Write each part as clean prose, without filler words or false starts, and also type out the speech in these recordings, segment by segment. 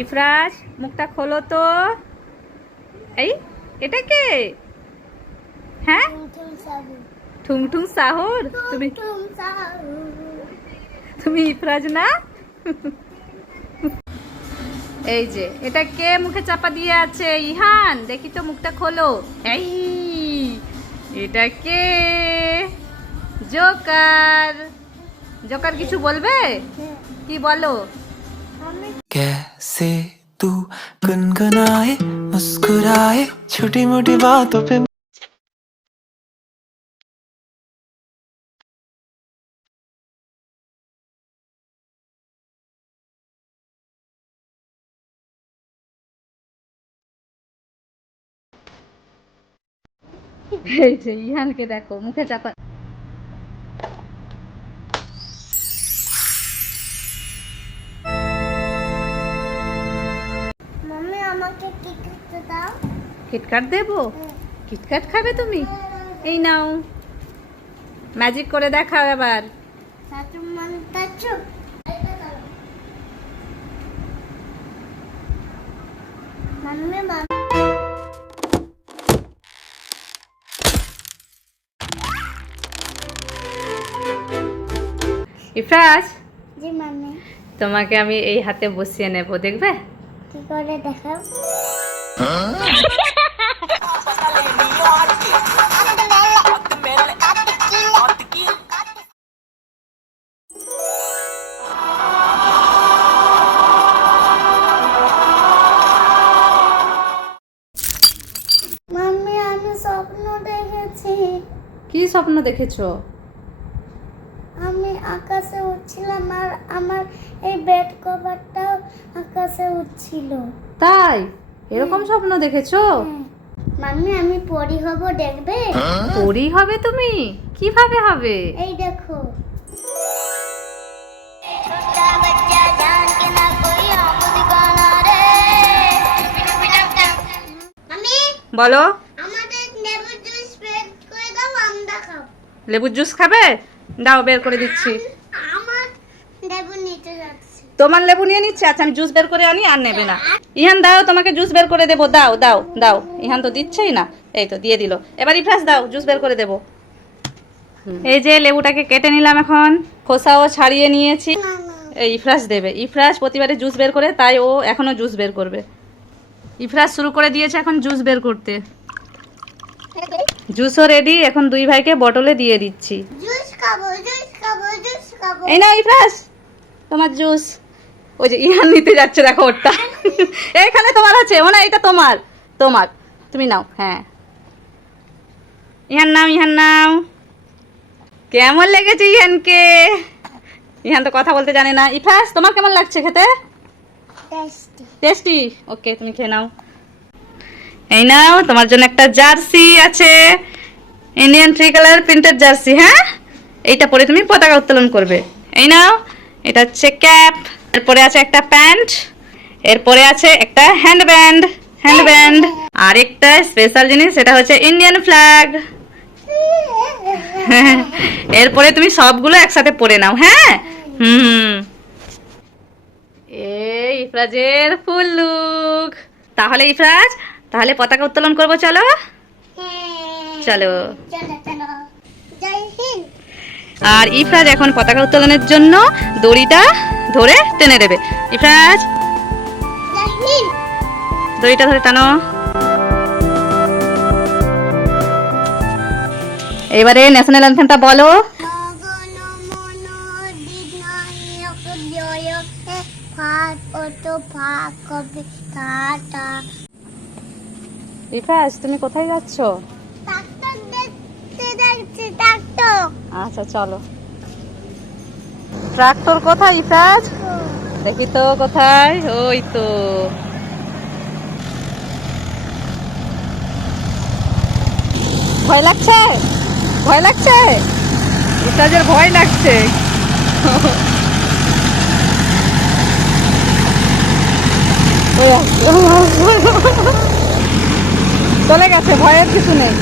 ইফরাজ মুখটা খোলো তো। এই এটা কে? হ্যাঁ ঠুংঠুং সাহুর। তুমি তুমি ইফরাজ না? এই যে এটা কে মুখে চাপা দিয়ে আছে? ইহান, দেখি তো মুখটা খোলো। এই এটা কে? জোকার। জোকার কিছু বলবে? কি বলো? कैसे तू गुनगुनाए मुस्कुराए छोटी मोटी बातों पे। এই যে ইহানকে দেখো মুখে চাপা। मम्मी আমাকে কিটক্যাট দাও। কিটক্যাট দেবো? কিটক্যাট খাবে তুমি? এই নাও, ম্যাজিক করে দেখাও এবার। সাতু মন্তাচু मम्मी ইফরাজ, জি मम्मी তোমাকে আমি এই হাতে বসিয়ে নেব, দেখবে? কি করে দেখাও? मम्मी আমি স্বপ্ন দেখেছি। কি স্বপ্ন দেখেছো? আমি আকাশে উঠছিলাম আর আমার এই বেড কভারটাও আকাশে উঠছিল। তাই? এরকম স্বপ্ন দেখেছো? মাম্মি আমি পরি হব, দেখবে? পরী হবে তুমি? কিভাবে হবে? এই দেখো। বলো। আমাদের লেবু জুস বের করে দাও, আমরা খাবো। লেবুর জুস খাবে? দাও, বের করে দিচ্ছি। আমার লেবু নিতে যাচ্ছে। তোমার লেবু নিয়ে নিচ্ছে? আচ্ছা আমি জুস বের করে আনি, আর নেবে না। ইহান দাও, তোমাকে জুস বের করে দেবো। দাও দাও দাও। ইহান তো দিচ্ছেই না। এই তো দিয়ে দিল। এবার ইফরাজ দাও, জুস বের করে দেবো। এই যে লেবুটাকে কেটে নিলাম, এখন খোসাও ছাড়িয়ে নিয়েছি। এই ইফরাজ দেবে। ইফরাজ প্রতিবারে জুস বের করে, তাই ও এখনো জুস বের করবে। ইফরাজ শুরু করে দিয়েছে এখন জুস বের করতে। জুসও রেডি, এখন দুই ভাইকে বটলে দিয়ে দিচ্ছি। জুস খাবো, জুস খাবো, জুস খাবো। এই না ইফরাজ, তোমার জুস। ওই যে ইহান নিতে যাচ্ছে, দেখো ওরটা। এইখানে তোমার আছে। ও না, এটা তোমার। তোমার, তুমি নাও। হ্যাঁ, ইহান নাও, ইহান নাও। কেমন লেগেছে ইহানকে? ইহান তো কথা বলতে জানে না। ইফরাজ, তোমার কেমন লাগছে খেতে? টেস্টি। টেস্টি? ওকে, তুমি খেয়ে নাও। এই নাও, তোমার জন্য একটা জার্সি আছে, ইন্ডিয়ান 3 কালার প্রিন্টেড জার্সি। হ্যাঁ, এইটা পরে তুমি পতাকা উত্তোলন করবে। এই নাও, এটা হচ্ছে ক্যাপ। এরপরে আছে একটা প্যান্ট। এরপরে আছে একটা হ্যান্ডব্যান্ড। আর একটা স্পেশাল জিনিস, সেটা হচ্ছে ইন্ডিয়ান ফ্ল্যাগ। এরপরে তুমি সবগুলো একসাথে পরে নাও। হ্যাঁ, এই ইফরাজের ফুল লুক। তাহলে ইফরাজ, তাহলে পতাকা উত্তোলন করবো, চলো। চলো। চলো চলো। জয় হিন্দ। আর ইফরাজ এখন পতাকা উত্তোলনের জন্য দড়িটা ধরে টেনে দেবে। ইফরাজ, জয় হিন্দ। দড়িটা ধরে টানো। এবারে ন্যাশনাল অ্যান্থেমটা বলো। ইফরাজ, তুমি কোথায় যাচ্ছ? আচ্ছা চলো। ট্রাক্টর কোথায় ইফরাজ? দেখি তো কোথায়। ওই তো। ভয় লাগছে? ভয় লাগছে? ইফরাজের ভয় লাগছে। চলে গেছে, ভয়ের কিছু নেই।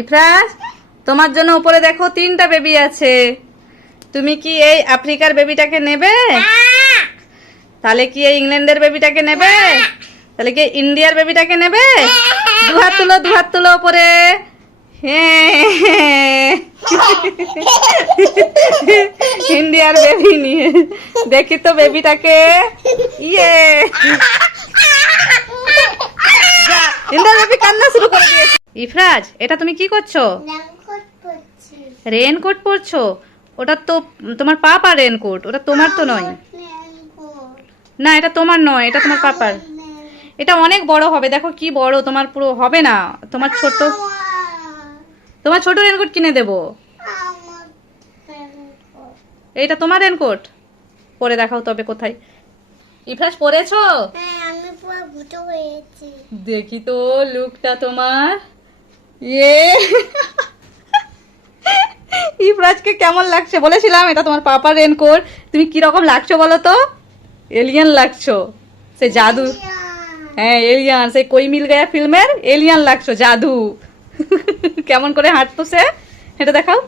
ইফরাজ, তোমার জন্য উপরে দেখো 3টা বেবি আছে। তুমি কি এই আফ্রিকার বেবিটাকে নেবে? তাহলে কি এই ইংল্যান্ডের বেবিটাকে নেবে? তাহলে কি ইন্ডিয়ার বেবিটাকে নেবে? দু হাত তুলো উপরে। হ্যাঁ, ইন্ডিয়ার বেবি নিয়ে দেখি তো বেবিটাকে। ইয়ে, যা, ইন্ডিয়ার বেবি কান্না শুরু করে দিয়েছে। ইফরাজ, এটা তুমি কি করছো? রেনকোট পরছি। রেনকোট পরছো? ওটা তো তোমার পাপার রেনকোট, ওটা তোমার তো নয়। রেনকোট। না, এটা তোমার নয়, এটা তোমার পাপার। এটা অনেক বড় হবে, দেখো কি বড়, তোমার পুরো হবে না। তোমার ছোট রেনকোট কিনে দেবো। আমার রেনকোট। এইটা তোমার রেনকোট? পরে দেখাও তবে কোথায়। ইফরাজ, পরেছো? হ্যাঁ, আমি পুরো ভুটো হয়েছি। দেখি তো লুকটা তোমার। ইয়ে, ইফরাজকে কেমন লাগছে? বলেছিলাম এটা তোমার পাপার রেনকোট। তুমি কি রকম লাগছো বলো তো? এলিয়ান লাগছো, সে জাদু। হ্যাঁ, এলিয়ান, সেই কই মিল গয়া ফিল্মের এলিয়ান লাগছো, জাদু। কেমন করে হাঁটতো সে, এটা দেখাও।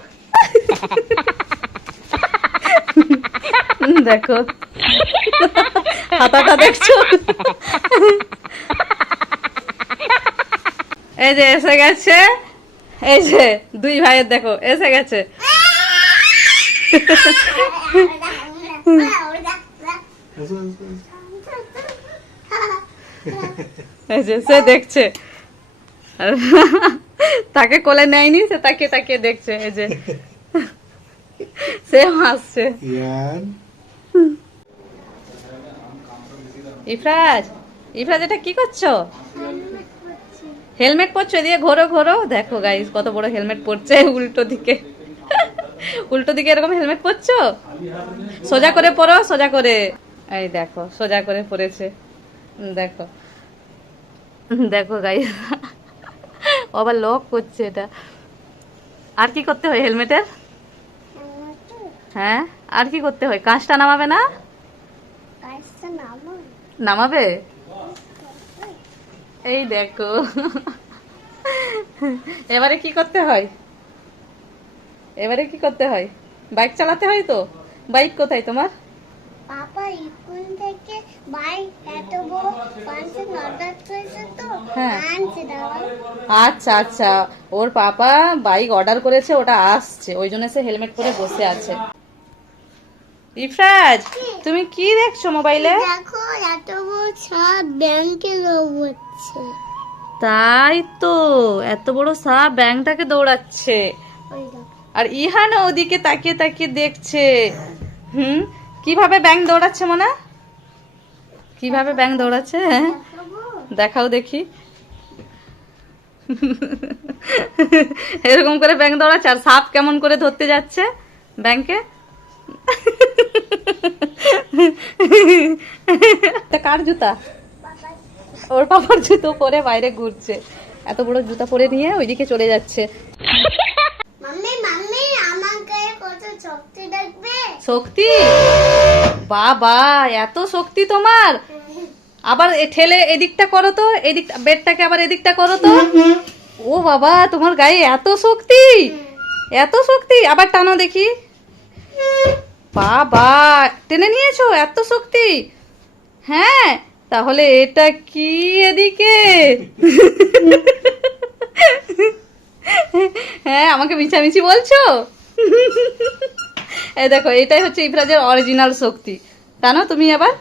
দেখো হাতাটা দেখছো? এই যে এসে গেছে, এই যে দুই ভাইয়ের দেখো এসে গেছে। এই যে সে দেখছে, তাকে কোলে নেয়নি, সে তাকিয়ে তাকিয়ে দেখছে। এই যে সে হাসছে। ইফরাজ, ইফরাজ, এটা কি করছো? হেলমেট পরছো? এদিকে ঘোরো ঘোরো, দেখো গাইস কত বড় হেলমেট পরছে। উল্টো দিকে, উল্টো দিকে এরকম হেলমেট পরছো। সোজা করে পরো, সোজা করে। এই দেখো সোজা করে পরেছে, দেখো দেখো গাইস, আবার লক করছে এটা। আর কি করতে হয় হেলমেটের? হ্যাঁ, আর কি করতে হয়? কাঁচটা নামাবে না? নামাবে। এই দেখো, এবারে কি করতে হয়? এবারে কি করতে হয়? বাইক চালাতে হয় তো। বাইক কোথায় তোমার? পাপা স্কুল থেকে বাইক এত বড় পার্সেল অর্ডার করেছে তো হ্যাঁ। আনছে দাদা। আচ্ছা আচ্ছা, ওর পাপা বাইক অর্ডার করেছে, ওটা আসছে, ওই জন্য সে হেলমেট পরে বসে আছে। ইফরাজ, তুমি কি দেখছো মোবাইলে? দেখো এত বড় সব ব্যাংকে হচ্ছে। তাই তো, এত বড় সাপ ব্যাংকটাকে দৌড়াচ্ছে। ওই দেখো। আর ইহানও ওদিকে তাকিয়ে তাকিয়ে দেখছে। কিভাবে ব্যাংক দৌড়াচ্ছে মনে? কিভাবে ব্যাংক দৌড়াচ্ছে? হ্যাঁ, দেখাও দেখি। এরকম করে ব্যাংক দৌড়াচ্ছে, আর সাপ কেমন করে ধরতে যাচ্ছে ব্যাংকে। কার জুতা? ওর পাপার জুতো পরে বাইরে ঘুরছে, এত বড় জুতা পরে নিয়ে ওইদিকে চলে যাচ্ছে। মাম্মি মাম্মি আমার গায়ে কত শক্তি দেখবে। শক্তি? বাবা, এত শক্তি তোমার! আবার ঠেলে এদিকটা করো তো, এদিকটা বেডটাকে আবার এদিকটা করো তো। ও বাবা, তোমার গায়ে এত শক্তি, এত শক্তি! আবার টানো দেখি। বাবা, টেনে নিয়েছো, এত শক্তি! হ্যাঁ, তাহলে এটা কি এদিকে? হ্যাঁ, আমাকে মিছামিছি বলছো? এই দেখো, এটাই হচ্ছে ইফরাজের অরিজিনাল শক্তি। টানো তুমি আবার।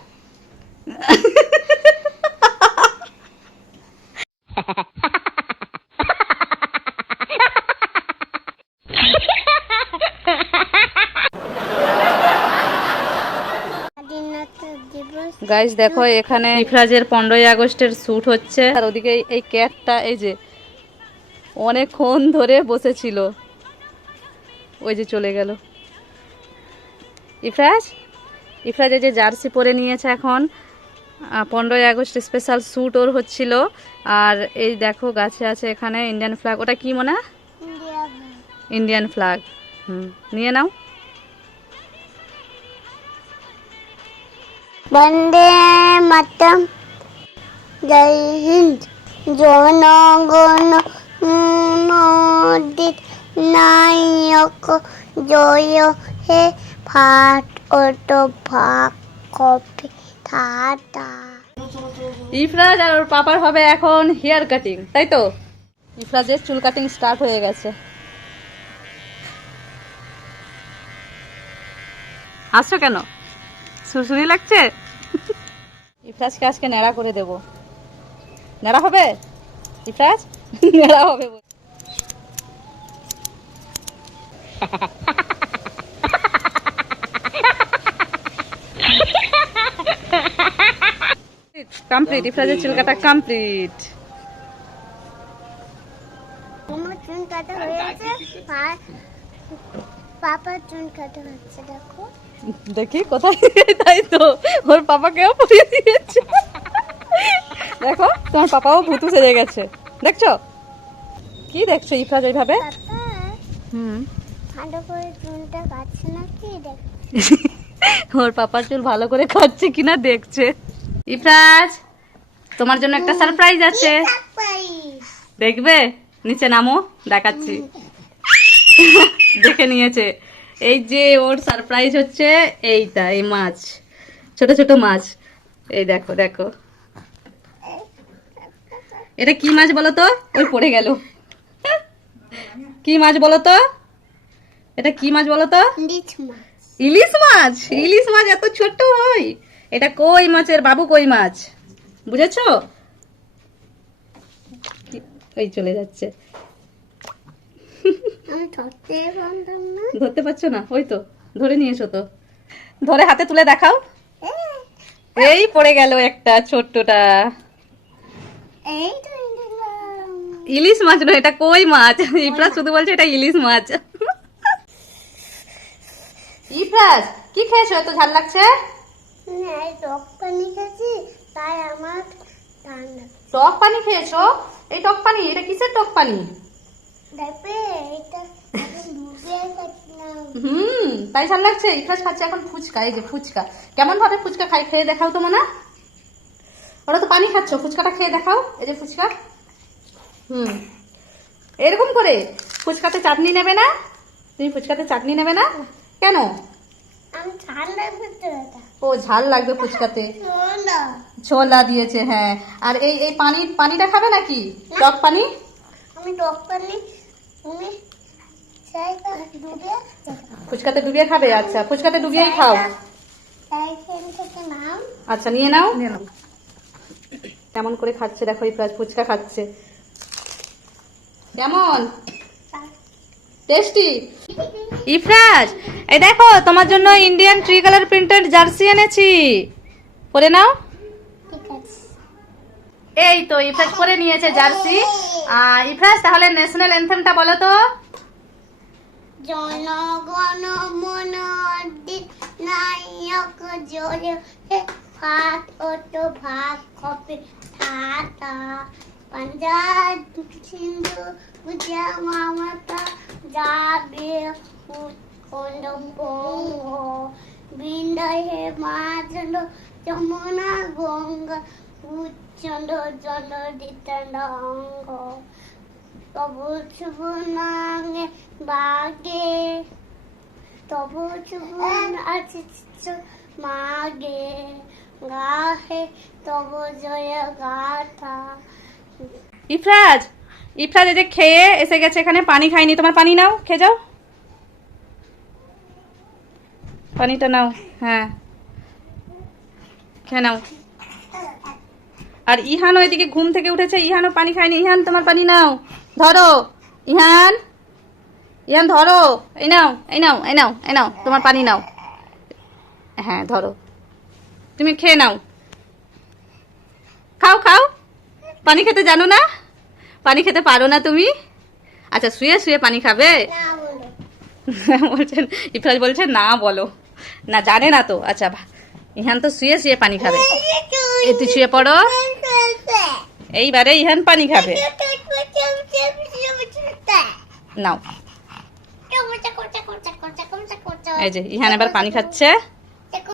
স্বাধীনতা দিবস। গাইস দেখো, এখানে ইফরাজের 15ই আগস্টের শ্যুট হচ্ছে, আর ওদিকে এই ক্যাটটা এই যে অনেকক্ষণ ধরে বসেছিল, ওই যে চলে গেল। ইফরাজ, ইফরাজ এই যে জার্সি পরে নিয়েছে এখন, 15ই আগস্ট স্পেশাল শ্যুট ওর হচ্ছিল। আর এই দেখো গাছে আছে এখানে ইন্ডিয়ান ফ্ল্যাগ। ওটা কি মনে? Indian flag. নিয়ে নাও। বন্দে মাতরম, জয় হিন্দ, জনগণ মনোদিত নায়ক জয় হে ভাত অটো ভাত কফি ঠাটা। ইফরাজ আর ওর পাপার হবে এখন হেয়ার কাটিং, তাই তো? ইফরাজের চুল কাটিং স্টার্ট হয়ে গেছে। হাসছো কেন? সুরসুরি লাগছে? ইফরাজকে আজকে ন্যাড়া করে দেব। ন্যাড়া হবে ইফরাজ? ন্যাড়া হবে বল। কমপ্লিট, ইফরাজের চুল কাটা কমপ্লিট। আমার চুন কাটা হয়েছে আর পাপার চুন কাটা হচ্ছে, দেখো। দেখি কোথায়, তাই তো ওর পাপাকেও পরিয়ে দিয়েছে। দেখো তোমার পাপাও ভুতু সেজে গেছে, দেখছো? কি দেখছো ইফরাজ ওইভাবে? পাপা হুম, ভালো করে চুনটা কাটছে নাকি দেখ। ওর পাপার চুল ভালো করে কাটছে কিনা দেখছে। ইফরাজ তোমার জন্য একটা সারপ্রাইজ আছে, দেখবে? নিচে নামো, দেখাচ্ছি। দেখে নিয়েছে। এই যে ওর সারপ্রাইজ হচ্ছে এইটা, এই মাছ, ছোট ছোট মাছ। এই দেখো দেখো, এটা কি মাছ বলো তো? ওই পড়ে গেল। কি মাছ বলো তো? এটা কি মাছ বলো তো? ইলিশ মাছ। ইলিশ মাছ এত ছোট হয়? এটা কই মাছের বাবু, কই মাছ, বুঝেছো? ওই চলে যাচ্ছে। আমি ধরতে পারলাম না। ধরতে পারছো না? ওই তো ধরে নিয়েছো তো, ধরে হাতে তুলে দেখাও। এই পড়ে গেল একটা ছোট্টটা। এই তো নিলাম। ইলিশ মাছ নয়, এটা কই মাছ। ইফরাজ শুধু বলছে এটা ইলিশ মাছ। ইফরাজ কি খেয়েছো, এত ঝাল লাগছে? এই টক পানি খেয়েছি তাই আমার ঠান্ডা। টক পানি খেয়েছো? এই টক পানি, এটা কিসের টক পানি? দেখবে এটা আমি ডুবিয়ে খাচ্ছিলাম। তাই ঝাল লাগছে। ইফরাজ খাচ্ছে এখন ফুচকা। এই যে ফুচকা, কেমন ভাবে ফুচকা খাই, খেয়ে দেখাও তো মানা। ওরা তো পানি খাচ্ছ, ফুচকাটা খেয়ে দেখাও। এই যে ফুচকা, এরকম করে। ফুচকাতে চাটনি নেবে না? তুমি ফুচকাতে চাটনি নেবে না কেন? আমি ঠান্ডা করতে এটা ও ঝাল লাগবে ফুচকাতে। ছোলা ছোলা দিয়েছে, হ্যাঁ। আর এই এই পানিটা খাবে নাকি, টক পানি? আমি টক পানি তুমি সেইটা ডুবিয়ে ফুচকাতে ডুবিয়ে খাবে? আচ্ছা, ফুচকাতে ডুবিয়েই খাও। এইখান থেকে নাম আচ্ছা, নিয়ে নাও। কেমন করে খাচ্ছে দেখো, ইফরাজ ফুচকা খাচ্ছে। কেমন টেস্টি? ইফরাজ এই দেখো তোমার জন্য Indian tree colour printed jersey এনেছি, পরে নাও। ঠিক আছে। এই তো ইফরাজ পরে নিয়েছে জার্সি। ইফরাজ তাহলে ন্যাশনাল অ্যানথেমটা বলো তো। জনগণ মন নায়ক জয় হে ভাত অটো ভাত কফি ঠাটা পাঞ্জাব সিন্ধু পূজা মামাতা যাবে উৎকণ্ড বঙ্গ বিন্দায় হে মাঝল যমুনা গঙ্গা উচ্চন্দ জল দিতাঙ্গ তবু শুভ নাঙে বাগে তবু শুভ আছে মাগে গাহে তবু জয় গাথা। ইফরাজ ইফরাজ এই যে খেয়ে এসে গেছে, এখানে পানি খায়নি। তোমার পানি নাও, খেয়ে যাও, পানিটা নাও। হ্যাঁ খেয়ে নাও। আর ইহানও এদিকে ঘুম থেকে উঠেছে, ইহানও পানি খায়নি। ইহান তোমার পানি নাও, ধরো। ইহান ইহান ধরো, এই নাও এই নাও এই নাও এই নাও, তোমার পানি নাও। হ্যাঁ ধরো, তুমি খেয়ে নাও, খাও খাও। পানি খেতে জানো না? পানি খেতে পারো না তুমি? আচ্ছা, শুয়ে শুয়ে পানি খাবে? না বলো বলছেন ইফরাজ, বলছে না বলো না, জানে না তো। আচ্ছা, ইহান তো শুয়ে শুয়ে পানি খাবে। এই তুই শুয়ে পড়ো, এইবারে ইহান পানি খাবে। নাও, এই যে ইহান এবার পানি খাচ্ছে।